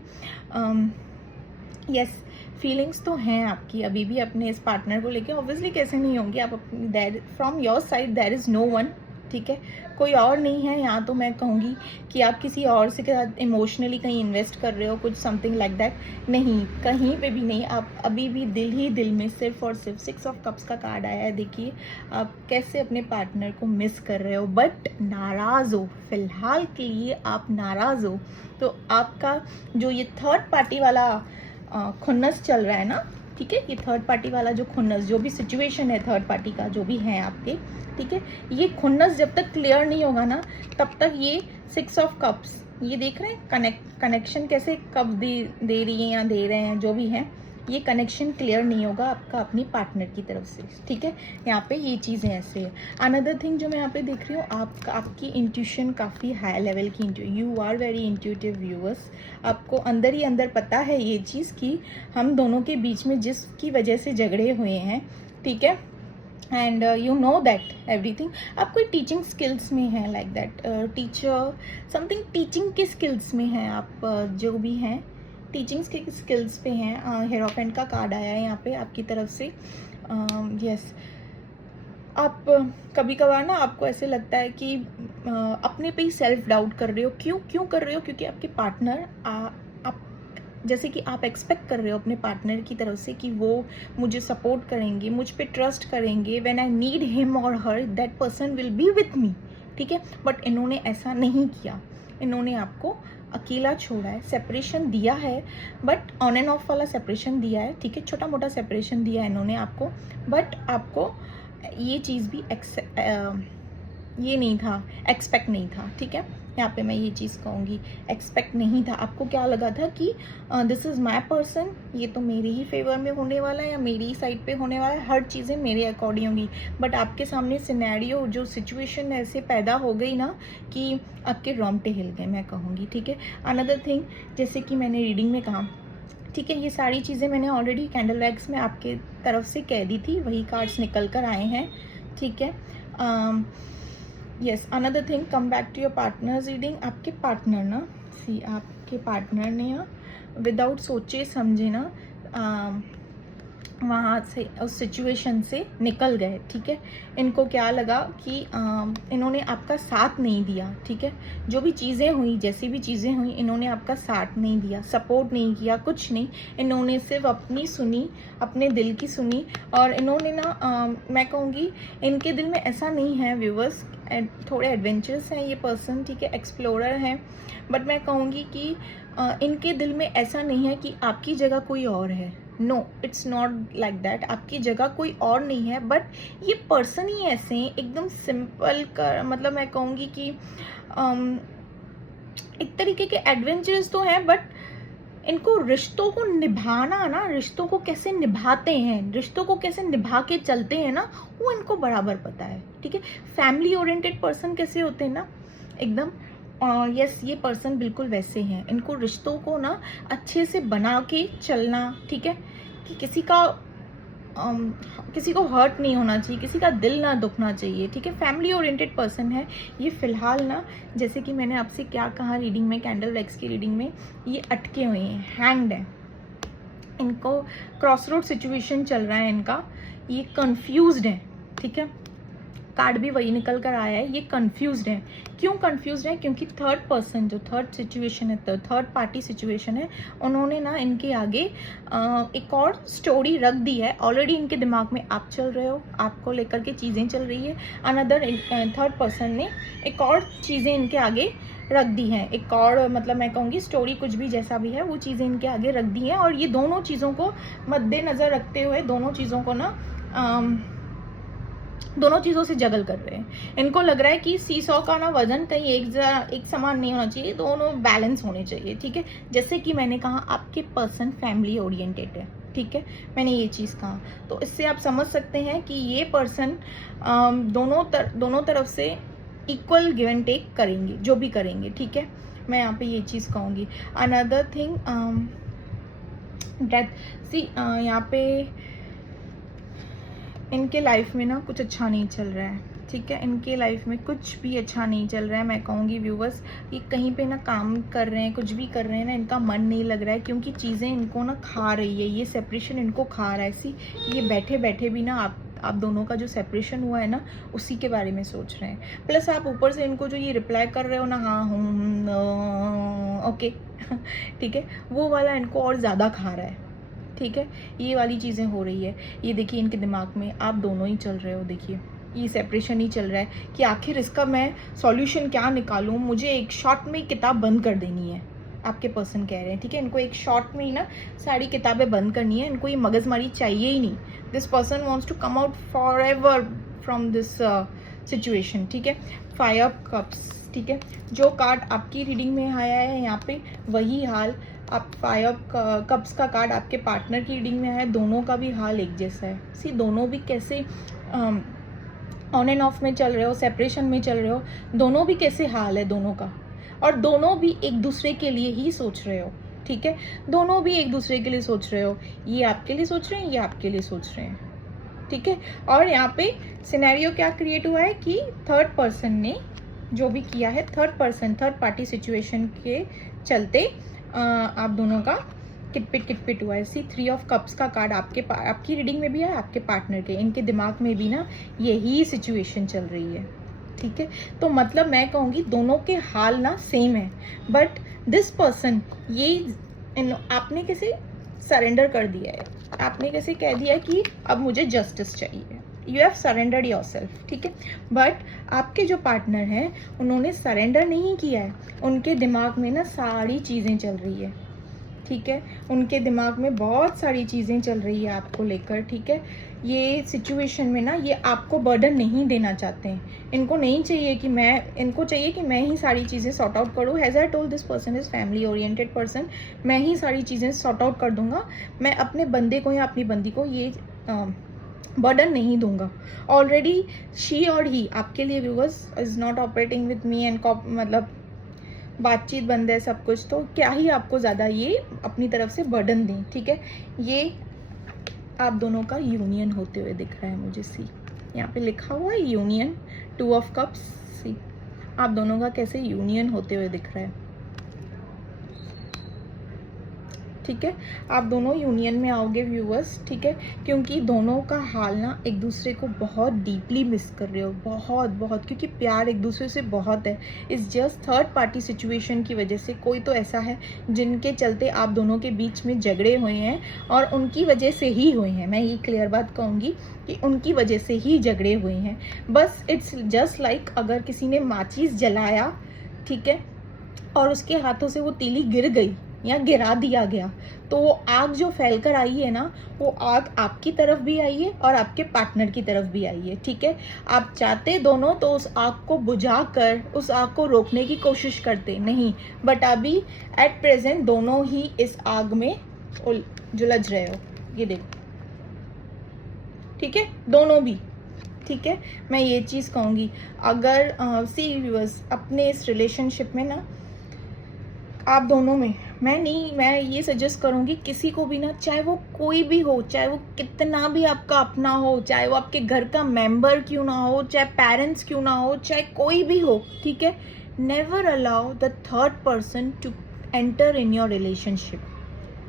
यस, फीलिंग्स तो हैं आपकी अभी भी अपने इस पार्टनर को लेके, ऑब्वियसली कैसे नहीं होंगी। आप from your side there is no one, ठीक है, कोई और नहीं है यहाँ। तो मैं कहूँगी कि आप किसी और से के साथ इमोशनली कहीं इन्वेस्ट कर रहे हो, कुछ समथिंग लाइक दैट, नहीं, कहीं पे भी नहीं। आप अभी भी दिल ही दिल में सिर्फ और सिर्फ 6 ऑफ कप्स का कार्ड आया है। देखिए आप कैसे अपने पार्टनर को मिस कर रहे हो, बट नाराज़ हो, फिलहाल के लिए आप नाराज़ हो। तो आपका जो ये थर्ड पार्टी वाला खुन्नस चल रहा है ना, ठीक है, ये थर्ड पार्टी वाला जो खुन्नस, जो भी सिचुएशन है थर्ड पार्टी का जो भी है आपके, ठीक है, ये खुन्नस जब तक क्लियर नहीं होगा ना, तब तक ये 6 ऑफ कप्स, ये देख रहे हैं कनेक्शन कैसे कब दे रही है या दे रहे हैं, जो भी है, ये कनेक्शन क्लियर नहीं होगा आपका अपनी पार्टनर की तरफ से, ठीक है। यहाँ पे ये चीज़ें ऐसे है। अनदर थिंग जो मैं यहाँ पे देख रही हूँ, आपकी इंट्यूशन काफ़ी हाई लेवल की, you are very intuitive viewers. आपको अंदर ही अंदर पता है ये चीज़ कि हम दोनों के बीच में जिसकी वजह से झगड़े हुए हैं, ठीक है, and you know that everything. आप कोई टीचिंग स्किल्स में है, like that teacher something, teaching के स्किल्स में हैं आप, जो भी हैं टीचिंग्स के स्किल्स पे हैं। हेरोफेंट का कार्ड आया है यहाँ पे आपकी तरफ से। यस, आप कभी कभार ना आपको ऐसे लगता है कि अपने पे ही सेल्फ डाउट कर रहे हो। क्यों कर रहे हो? क्योंकि आपके पार्टनर आप जैसे कि आप एक्सपेक्ट कर रहे हो अपने पार्टनर की तरफ से कि वो मुझे सपोर्ट करेंगे, मुझ पे ट्रस्ट करेंगे, व्हेन आई नीड हिम और her that person will be with me, ठीक है। बट इन्होंने ऐसा नहीं किया, इन्होंने आपको अकेला छोड़ा है, सेपरेशन दिया है, बट ऑन एंड ऑफ वाला सेपरेशन दिया है, ठीक है, छोटा मोटा सेपरेशन दिया है इन्होंने आपको, बट आपको ये चीज़ भी ये नहीं था, एक्सपेक्ट नहीं था, ठीक है। यहाँ पे मैं ये चीज़ कहूँगी, एक्सपेक्ट नहीं था। आपको क्या लगा था कि दिस इज़ माई पर्सन, ये तो मेरे ही फेवर में होने वाला है या मेरी ही साइड पे होने वाला है, हर चीज़ें मेरे अकॉर्डिंग होंगी। बट आपके सामने सिनेरियो, जो सिचुएशन ऐसे पैदा हो गई ना कि आपके रोंगटे हिल गए, मैं कहूँगी, ठीक है। अनदर थिंग, जैसे कि मैंने रीडिंग में कहा, ठीक है, ये सारी चीज़ें मैंने ऑलरेडी कैंडल वैक्स में आपके तरफ से कह दी थी, वही कार्ड्स निकल कर आए हैं, ठीक है। Yes, another thing, come back to your partner's reading. आपके पार्टनर ना, आपके पार्टनर ने विदाउट सोचे समझे ना वहाँ से उस सिचुएशन से निकल गए, ठीक है। इनको क्या लगा कि इन्होंने आपका साथ नहीं दिया, ठीक है। जो भी चीज़ें हुई, जैसी भी चीज़ें हुई, इन्होंने आपका साथ नहीं दिया, सपोर्ट नहीं किया, कुछ नहीं। इन्होंने सिर्फ अपनी सुनी, अपने दिल की सुनी। और इन्होंने ना मैं कहूँगी इनके दिल में ऐसा नहीं है व्यूवर्स, थोड़े एडवेंचरस हैं ये पर्सन, ठीक है, एक्सप्लोरर हैं। बट मैं कहूँगी कि इनके दिल में ऐसा नहीं है कि आपकी जगह कोई और है। No, it's not like that. आपकी जगह कोई और नहीं है, बट ये पर्सन ही ऐसे हैं, एकदम सिंपल कर, मतलब मैं कहूँगी कि एक तरीके के एडवेंचरस तो हैं, बट इनको रिश्तों को निभाना ना, रिश्तों को कैसे निभाते हैं, रिश्तों को कैसे निभा के चलते हैं ना, वो इनको बराबर पता है, ठीक है। फैमिली ओरिएंटेड पर्सन कैसे होते हैं ना, एकदम यस, ये पर्सन बिल्कुल वैसे हैं। इनको रिश्तों को ना अच्छे से बना के चलना, ठीक है, कि किसी को हर्ट नहीं होना चाहिए, किसी का दिल ना दुखना चाहिए, ठीक है। फैमिली ओरिएंटेड पर्सन है ये। फिलहाल ना, जैसे कि मैंने आपसे क्या कहा रीडिंग में, कैंडल वैक्स की रीडिंग में, ये अटके हुए हैं, हैंग्ड है। इनको क्रॉस रोड सिचुएशन चल रहा है इनका, ये कंफ्यूज्ड है, ठीक है। कार्ड भी वही निकल कर आया है, ये कंफ्यूज्ड है। क्यों कंफ्यूज्ड है? क्योंकि थर्ड पर्सन, जो थर्ड सिचुएशन है, थर्ड पार्टी सिचुएशन है, उन्होंने ना इनके आगे एक और स्टोरी रख दी है। ऑलरेडी इनके दिमाग में आप चल रहे हो, आपको लेकर के चीज़ें चल रही है। अनदर थर्ड पर्सन ने एक और चीज़ें इनके आगे रख दी हैं, एक और, मतलब मैं कहूँगी स्टोरी, कुछ भी जैसा भी है, वो चीज़ें इनके आगे रख दी हैं। और ये दोनों चीज़ों को मद्देनज़र रखते हुए, दोनों चीज़ों को ना दोनों चीज़ों से जगल कर रहे हैं। इनको लग रहा है कि सीसॉ का ना वजन कहीं एक समान नहीं होना चाहिए, दोनों बैलेंस होने चाहिए, ठीक है। जैसे कि मैंने कहा, आपके पर्सन फैमिली ओरिएंटेड है, ठीक है, मैंने ये चीज़ कहा। तो इससे आप समझ सकते हैं कि ये पर्सन दोनों तरफ से इक्वल गिव एंड टेक करेंगे, जो भी करेंगे, ठीक है। मैं यहाँ पे ये चीज़ कहूँगी। अनदर थिंग डेथ, सी यहाँ पे इनके लाइफ में ना कुछ अच्छा नहीं चल रहा है, ठीक है। इनके लाइफ में कुछ भी अच्छा नहीं चल रहा है। मैं कहूँगी व्यूवर्स, ये कहीं पे ना काम कर रहे हैं, कुछ भी कर रहे हैं ना, इनका मन नहीं लग रहा है, क्योंकि चीज़ें इनको ना खा रही है, ये सेपरेशन इनको खा रहा है। सी ये बैठे बैठे भी ना आप दोनों का जो सेपरेशन हुआ है ना, उसी के बारे में सोच रहे हैं। प्लस आप ऊपर से इनको जो ये रिप्लाई कर रहे हो ना, हाँ ओके ठीक है, वो वाला इनको और ज़्यादा खा रहा है, ठीक है। ये वाली चीज़ें हो रही है। ये देखिए इनके दिमाग में आप दोनों ही चल रहे हो, देखिए ये सेपरेशन ही चल रहा है कि आखिर इसका मैं सॉल्यूशन क्या निकालूं, मुझे एक शॉट में किताब बंद कर देनी है, आपके पर्सन कह रहे हैं, ठीक है। इनको एक शॉट में ही ना सारी किताबें बंद करनी है, इनको ये मगजमारी चाहिए ही नहीं। This person wants to come out forever from this situation, ठीक है। 5 ऑफ कप्स, ठीक है, जो कार्ड आपकी रीडिंग में आया है यहाँ पे, वही हाल आप 5 ऑफ कप्स का कार्ड आपके पार्टनर की रीडिंग में आया है। दोनों का भी हाल एक जैसा है। सी दोनों भी कैसे ऑन एंड ऑफ में चल रहे हो, सेपरेशन में चल रहे हो, दोनों भी कैसे हाल है दोनों का, और दोनों भी एक दूसरे के लिए ही सोच रहे हो, ठीक है। दोनों भी एक दूसरे के लिए सोच रहे हो, ये आपके लिए सोच रहे हैं, ये आपके लिए सोच रहे हैं, ठीक है। और यहाँ पे सिनेरियो क्या क्रिएट हुआ है कि थर्ड पर्सन ने जो भी किया है, थर्ड पार्टी सिचुएशन के चलते आप दोनों का किटपिट हुआ है। सी 3 ऑफ कप्स का कार्ड आपकी रीडिंग में भी है, आपके पार्टनर के, इनके दिमाग में भी ना यही सिचुएशन चल रही है, ठीक है। तो मतलब मैं कहूँगी दोनों के हाल ना सेम है, बट दिस पर्सन, ये आपने कैसे सरेंडर कर दिया है, आपने कैसे कह दिया कि अब मुझे जस्टिस चाहिए, you have surrendered your self, ठीक है। बट आपके जो पार्टनर हैं, उन्होंने सरेंडर नहीं किया है, उनके दिमाग में ना सारी चीज़ें चल रही है, ठीक है। उनके दिमाग में बहुत सारी चीज़ें चल रही है आपको लेकर, ठीक है। ये सिचुएशन में ना ये आपको बर्डन नहीं देना चाहते हैं। इनको नहीं चाहिए कि इनको चाहिए कि मैं ही सारी चीज़ें सॉर्ट आउट करूँ। Has I told, this person is family oriented person. मैं ही सारी चीज़ें सॉर्ट आउट कर दूंगा, मैं अपने बंदे को या अपनी बंदी को ये बर्डन नहीं दूंगा। ऑलरेडी शी और ही आपके लिए viewers is not operating with me and मतलब बातचीत बंद है सब कुछ, तो क्या ही आपको ज़्यादा ये अपनी तरफ से बर्डन दें, ठीक है। ये आप दोनों का यूनियन होते हुए दिख रहा है मुझे। सी यहाँ पे लिखा हुआ है यूनियन, 2 ऑफ कप्स। सी आप दोनों का कैसे यूनियन होते हुए दिख रहा है। ठीक है, आप दोनों यूनियन में आओगे व्यूअर्स, ठीक है, क्योंकि दोनों का हाल ना एक दूसरे को बहुत डीपली मिस कर रहे हो, बहुत बहुत, क्योंकि प्यार एक दूसरे से बहुत है। इस जस्ट थर्ड पार्टी सिचुएशन की वजह से कोई तो ऐसा है जिनके चलते आप दोनों के बीच में झगड़े हुए हैं, और उनकी वजह से ही हुए हैं। मैं ये क्लियर बात कहूँगी कि उनकी वजह से ही झगड़े हुए हैं। बस इट्स जस्ट लाइक अगर किसी ने माचिस जलाया, ठीक है, और उसके हाथों से वो तीली गिर गई या गिरा दिया गया, तो वो आग जो फैल कर आई है ना, वो आग आपकी तरफ भी आई है और आपके पार्टनर की तरफ भी आई है, ठीक है। आप चाहते दोनों तो उस आग को बुझा कर उस आग को रोकने की कोशिश करते नहीं, बट अभी एट प्रेजेंट दोनों ही इस आग में जुलझ रहे हो, ये देखो, ठीक है, दोनों भी, ठीक है। मैं ये चीज़ कहूँगी, अगर सी व्यूअर्स, अपने इस रिलेशनशिप में ना आप दोनों में, मैं ये सजेस्ट करूँगी किसी को भी ना, चाहे वो कोई भी हो, चाहे वो कितना भी आपका अपना हो, चाहे वो आपके घर का मेंबर क्यों ना हो, चाहे पेरेंट्स क्यों ना हो, चाहे कोई भी हो, ठीक है, never allow the third person to enter in your relationship.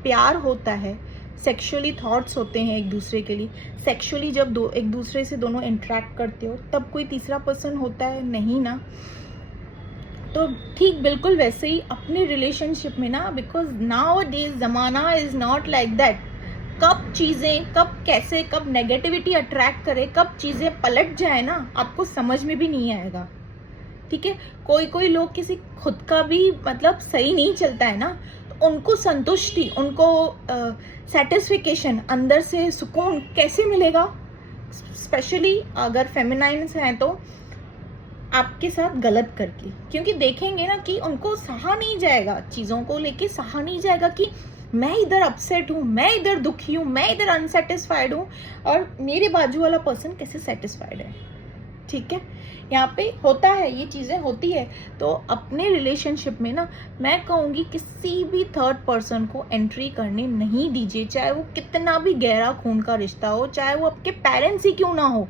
प्यार होता है, सेक्सुअली थॉट्स होते हैं एक दूसरे के लिए, सेक्सुअली जब एक दूसरे से दोनों इंटरेक्ट करते हो तब कोई तीसरा पर्सन होता है नहीं ना। तो ठीक बिल्कुल वैसे ही अपने रिलेशनशिप में ना, बिकॉज नाउ डेज ज़माना इज़ नॉट लाइक दैट। कब चीज़ें कब कैसे कब नेगेटिविटी अट्रैक्ट करे, कब चीज़ें पलट जाए ना, आपको समझ में भी नहीं आएगा, ठीक है। कोई लोग किसी खुद का भी मतलब सही नहीं चलता है ना, तो उनको संतुष्टि, उनको सेटिस्फिकेशन, अंदर से सुकून कैसे मिलेगा, स्पेशली अगर फेमिनाइन्स हैं तो आपके साथ गलत करके, क्योंकि देखेंगे ना कि उनको सहा नहीं जाएगा, चीज़ों को लेके सहा नहीं जाएगा कि मैं इधर अपसेट हूँ, मैं इधर दुखी हूँ, मैं इधर अनसेटिस्फाइड हूँ, और मेरे बाजू वाला पर्सन कैसे सेटिस्फाइड है, ठीक है। यहाँ पे होता है, ये चीज़ें होती है। तो अपने रिलेशनशिप में ना मैं कहूँगी किसी भी थर्ड पर्सन को एंट्री करने नहीं दीजिए, चाहे वो कितना भी गहरा खून का रिश्ता हो, चाहे वो आपके पेरेंट्स ही क्यों ना हो,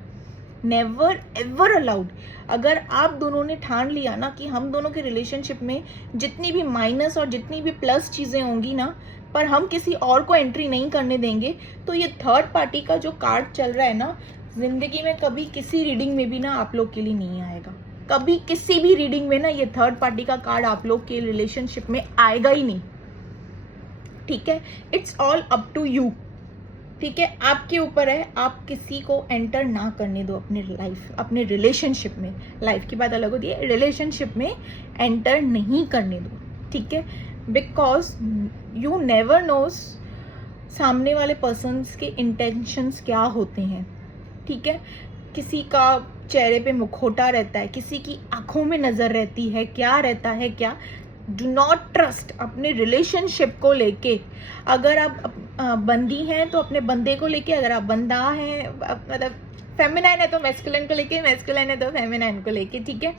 नेवर एवर अलाउड। अगर आप दोनों ने ठान लिया ना कि हम दोनों के रिलेशनशिप में जितनी भी माइनस और जितनी भी प्लस चीज़ें होंगी ना, पर हम किसी और को एंट्री नहीं करने देंगे, तो ये थर्ड पार्टी का जो कार्ड चल रहा है ना, जिंदगी में कभी किसी रीडिंग में भी ना आप लोग के लिए नहीं आएगा। कभी किसी भी रीडिंग में ना ये थर्ड पार्टी का कार्ड आप लोग के रिलेशनशिप में आएगा ही नहीं, ठीक है। It's all up to you, ठीक है, आपके ऊपर है, आप किसी को एंटर ना करने दो अपने लाइफ, अपने रिलेशनशिप में। लाइफ की बात अलग होती है, रिलेशनशिप में एंटर नहीं करने दो, ठीक है, बिकॉज यू नेवर नोस सामने वाले पर्सन्स के इंटेंशंस क्या होते हैं, ठीक है। किसी का चेहरे पे मुखौटा रहता है, किसी की आंखों में नजर रहती है, क्या रहता है क्या। डू नॉट ट्रस्ट अपने रिलेशनशिप को लेके। अगर आप बंदी हैं तो अपने बंदे को लेके, अगर आप बंदा है मतलब फेमिनाइन है तो मैस्कुलिन को लेके, मैस्कुलिन है तो फेमिनाइन को लेके, ठीक है।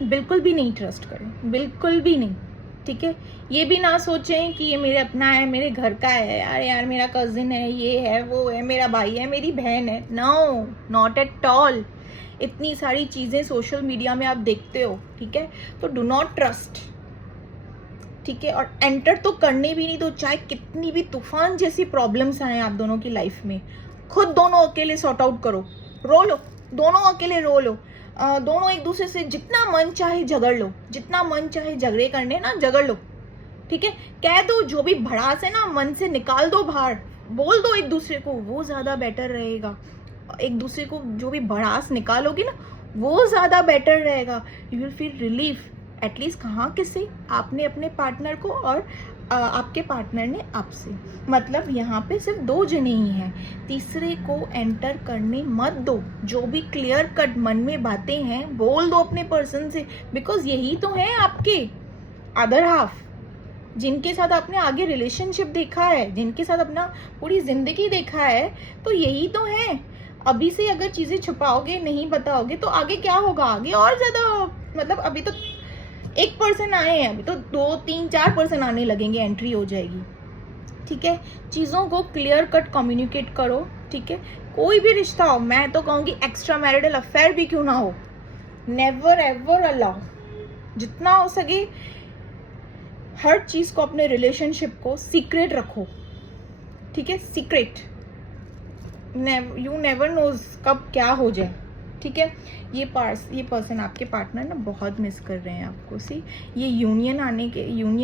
बिल्कुल भी नहीं ट्रस्ट करें, बिल्कुल भी नहीं, ठीक है। ये भी ना सोचें कि ये मेरे अपना है, मेरे घर का है, यार मेरा कजिन है, ये है, वो है, मेरा भाई है, मेरी बहन है। No, not at all. इतनी सारी चीज़ें सोशल मीडिया में आप देखते हो, ठीक है, तो डू नॉट ट्रस्ट, ठीक है। और एंटर तो करने भी नहीं दो, चाहे कितनी भी तूफान जैसी प्रॉब्लम्स आए आप दोनों की लाइफ में, खुद दोनों अकेले सॉर्ट आउट करो, रो लो, दोनों अकेले रो लो, दोनों एक दूसरे से जितना मन चाहे झगड़ लो, जितना मन चाहे झगड़े करने ना झगड़ लो, ठीक है। कह दो जो भी भड़ास है ना मन से निकाल दो बाहर, बोल दो एक दूसरे को, वो ज्यादा बेटर रहेगा। एक दूसरे को जो भी भड़ास निकालोगे ना, वो ज्यादा बेटर रहेगा। You will feel relief, at least कहाँ किससे, आपने अपने पार्टनर को और आपके पार्टनर ने आपसे, मतलब यहाँ पे सिर्फ दो जने ही हैं, तीसरे को एंटर करने मत दो। जो भी क्लियर कट मन में बातें हैं बोल दो अपने पर्सन से, बिकॉज यही तो है आपके अदर हाफ, जिनके साथ आपने आगे रिलेशनशिप देखा है, जिनके साथ अपना पूरी जिंदगी देखा है, तो यही तो है। अभी से अगर चीजें छुपाओगे, नहीं बताओगे, तो आगे क्या होगा, आगे और ज्यादा, मतलब अभी तो 1% आए हैं, अभी तो 2, 3, 4% आने लगेंगे, एंट्री हो जाएगी, ठीक है। चीज़ों को क्लियर कट कम्युनिकेट करो, ठीक है। कोई भी रिश्ता हो, मैं तो कहूँगी एक्स्ट्रा मैरिटल अफेयर भी क्यों ना हो, नेवर एवर अलाउ, जितना हो सके हर चीज़ को, अपने रिलेशनशिप को सीक्रेट रखो, ठीक है, सीक्रेट। यू नेवर नोज कब क्या हो जाए, ठीक है। ये पर्सन, आपके पार्टनर ना बहुत मिस कर रहे हैं आपको। सी, ये यूनियन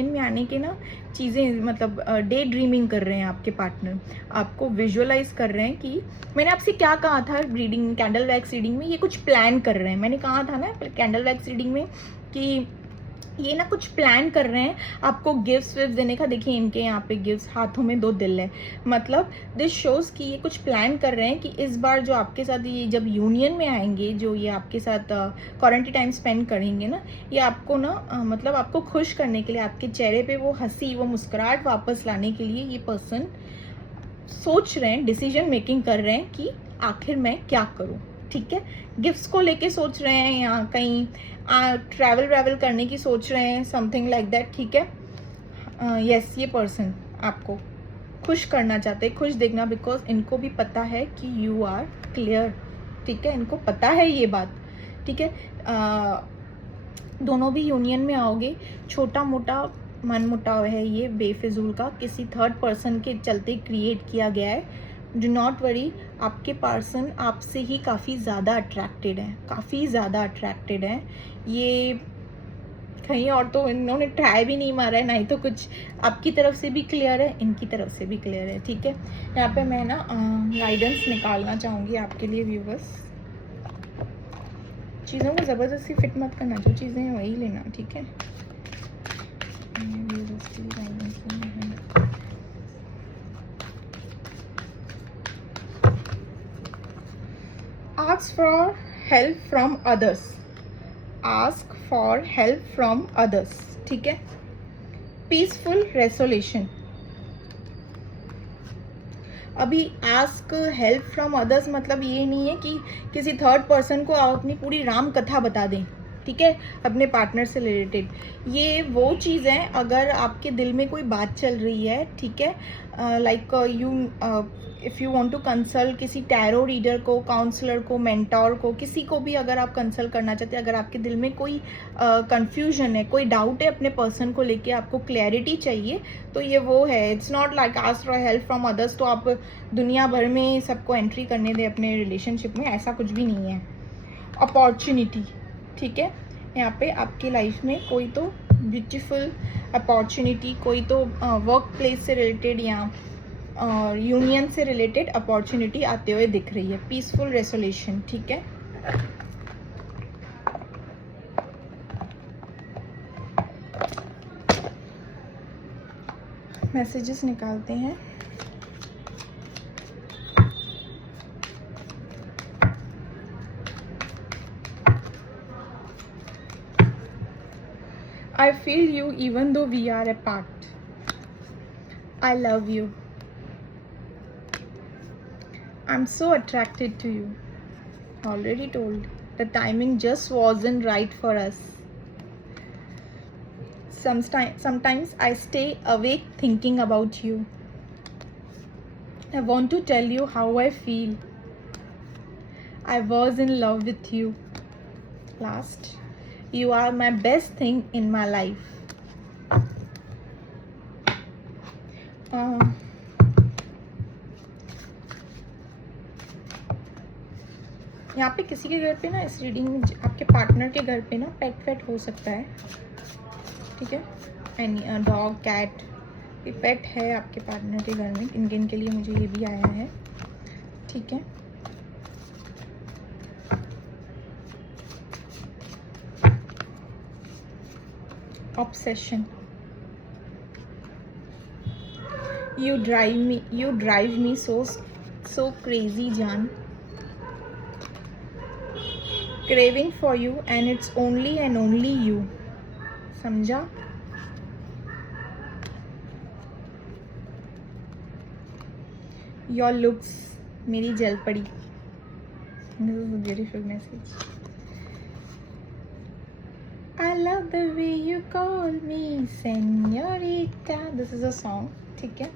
में आने के ना चीज़ें, मतलब डे ड्रीमिंग कर रहे हैं आपके पार्टनर, आपको विजुअलाइज कर रहे हैं कि मैंने आपसे क्या कहा था रीडिंग, कैंडल वैक्स रीडिंग में, ये कुछ प्लान कर रहे हैं। मैंने कहा था ना कैंडल वैक्स रीडिंग में कि ये ना कुछ प्लान कर रहे हैं आपको गिफ्ट्स विफ्ट देने का। देखिए इनके यहाँ पे गिफ्ट्स, हाथों में 2 दिल है, मतलब दिस शोज कि ये कुछ प्लान कर रहे हैं कि इस बार जो आपके साथ ये जब यूनियन में आएंगे, जो ये आपके साथ क्वारंटाइन टाइम स्पेंड करेंगे ना, ये आपको ना मतलब आपको खुश करने के लिए, आपके चेहरे पे वो हंसी, वो मुस्कुराहट वापस लाने के लिए ये पर्सन सोच रहे हैं, डिसीजन मेकिंग कर रहे हैं कि आखिर मैं क्या करूं, ठीक है। गिफ्ट्स को लेके सोच रहे हैं, या कहीं ट्रैवल करने की सोच रहे हैं, समथिंग लाइक दैट, ठीक है। यस, ये पर्सन आपको खुश करना चाहते हैं, खुश देखना, बिकॉज इनको भी पता है कि यू आर क्लियर, ठीक है। इनको पता है ये बात, ठीक है। दोनों भी यूनियन में आओगे, छोटा मोटा मन मुटाव है ये बेफिजूल का, किसी थर्ड पर्सन के चलते क्रिएट किया गया है। डू नॉट वरी, आपके पर्सन आपसे ही काफ़ी ज़्यादा अट्रैक्टेड है, काफ़ी ज़्यादा अट्रैक्टेड है। ये कहीं और तो इन्होंने ट्राई भी नहीं मारा है, नहीं तो कुछ आपकी तरफ से भी क्लियर है, इनकी तरफ से भी क्लियर है, ठीक है। यहाँ पे मैं ना गाइडेंस निकालना चाहूँगी आपके लिए व्यूवर्स। चीज़ों को ज़बरदस्ती फिट मत करना, जो चीज़ें हैं वही लेना, ठीक है। Ask for help from others. Ask for help from others, ठीक है। Peaceful resolution. अभी आस्क हेल्प फ्रॉम अदर्स मतलब ये नहीं है कि किसी थर्ड पर्सन को आप अपनी पूरी राम कथा बता दें, ठीक है, अपने पार्टनर से रिलेटेड। ये वो चीज़ है, अगर आपके दिल में कोई बात चल रही है, ठीक है, like if you want to consult किसी टैरो रीडर को, काउंसलर को, मेंटोर को, किसी को भी अगर आप कंसल्ट करना चाहते हैं, अगर आपके दिल में कोई कंफ्यूजन है, कोई डाउट है अपने पर्सन को लेके, आपको क्लैरिटी चाहिए, तो ये वो है। It's not like ask for help from others तो आप दुनिया भर में सबको एंट्री करने दें अपने रिलेशनशिप में, ऐसा कुछ भी नहीं है। अपॉर्चुनिटी, ठीक है, यहाँ पे आपकी लाइफ में कोई तो ब्यूटीफुल अपॉर्चुनिटी, कोई तो वर्क प्लेस से रिलेटेड या यूनियन से रिलेटेड अपॉर्चुनिटी आते हुए दिख रही है। पीसफुल रेसोल्यूशन, ठीक है। मैसेजेस निकालते हैं। I feel you even though we are apart. I love you. I'm so attracted to you. Already told. The timing just wasn't right for us. Sometimes I stay awake thinking about you. I want to tell you how I feel. I was in love with you. Last. You are my best thing in my life. यहाँ पे किसी के घर पे ना, इस रीडिंग में आपके पार्टनर के घर पे ना पेट हो सकता है, ठीक है। एनी डॉग, कैट, ये पेट है आपके पार्टनर के घर में। इनके लिए मुझे ये भी आया है, ठीक है। Obsession. You drive me so crazy, Jan. Craving for you and it's only and only you. समझा? Your looks, मेरी जल पड़ी. This is a beautiful message. I love the way you call me señorita. This is a song, ठीक है।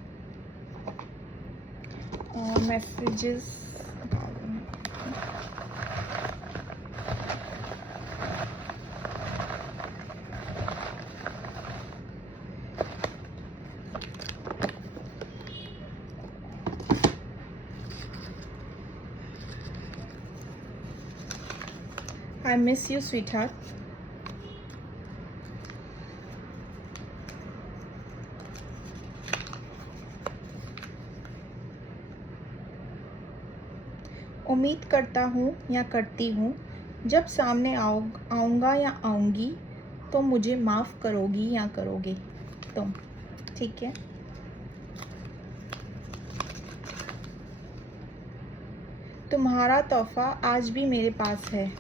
Messages. I miss you sweet heart. उम्मीद करता हूँ या करती हूँ जब सामने आऊँगा या आऊँगी तो मुझे माफ़ करोगी या करोगे तुम, ठीक है। तुम्हारा तोहफा आज भी मेरे पास है।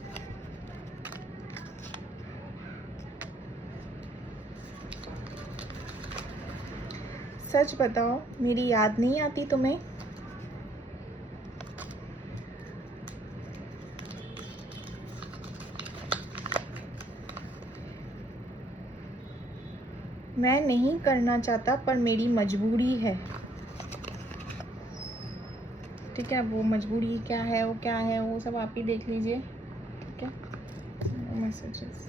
सच बताओ मेरी याद नहीं आती तुम्हें। मैं नहीं करना चाहता पर मेरी मजबूरी है, ठीक है। वो मजबूरी क्या है वो सब आप ही देख लीजिए, ठीक है। Messages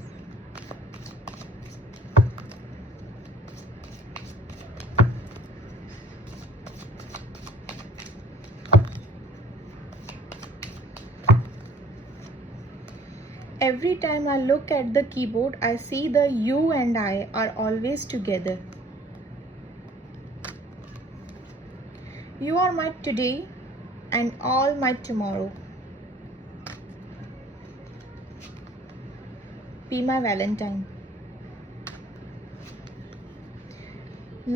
Every time I look at the keyboard, I see the you and I are always together. You are my today and all my tomorrow. Be my Valentine.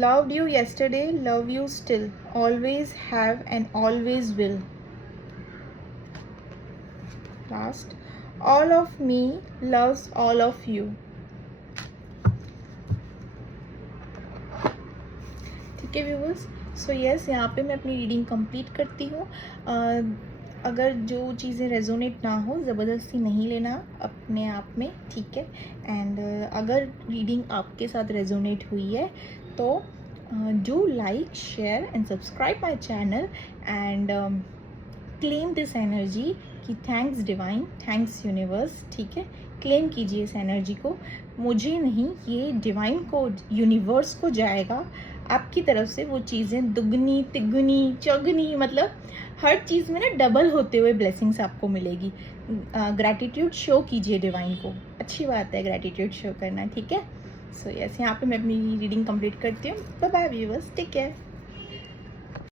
Loved you yesterday, love you still. Always have and always will. Last. All of me loves all of you. ठीक है व्यूवर्स, सो यस, यहाँ पे मैं अपनी रीडिंग कंप्लीट करती हूँ। अगर जो चीज़ें रेजोनेट ना हो, ज़बरदस्ती नहीं लेना अपने आप में, ठीक है। एंड अगर रीडिंग आपके साथ रेजोनेट हुई है तो do like, share and subscribe my channel and claim this energy कि थैंक्स डिवाइन, थैंक्स यूनिवर्स, ठीक है। क्लेम कीजिए इस एनर्जी को, मुझे नहीं, ये डिवाइन को, यूनिवर्स को जाएगा। आपकी तरफ से वो चीज़ें दुगनी तिगुनी चौगुनी, मतलब हर चीज़ में ना डबल होते हुए ब्लेसिंग्स आपको मिलेगी। ग्रैटिट्यूड शो कीजिए डिवाइन को, अच्छी बात है ग्रैटिट्यूड शो करना, ठीक है। सो यस, यहाँ पे मैं अपनी रीडिंग कंप्लीट करती हूँ। Bye bye viewers, take care.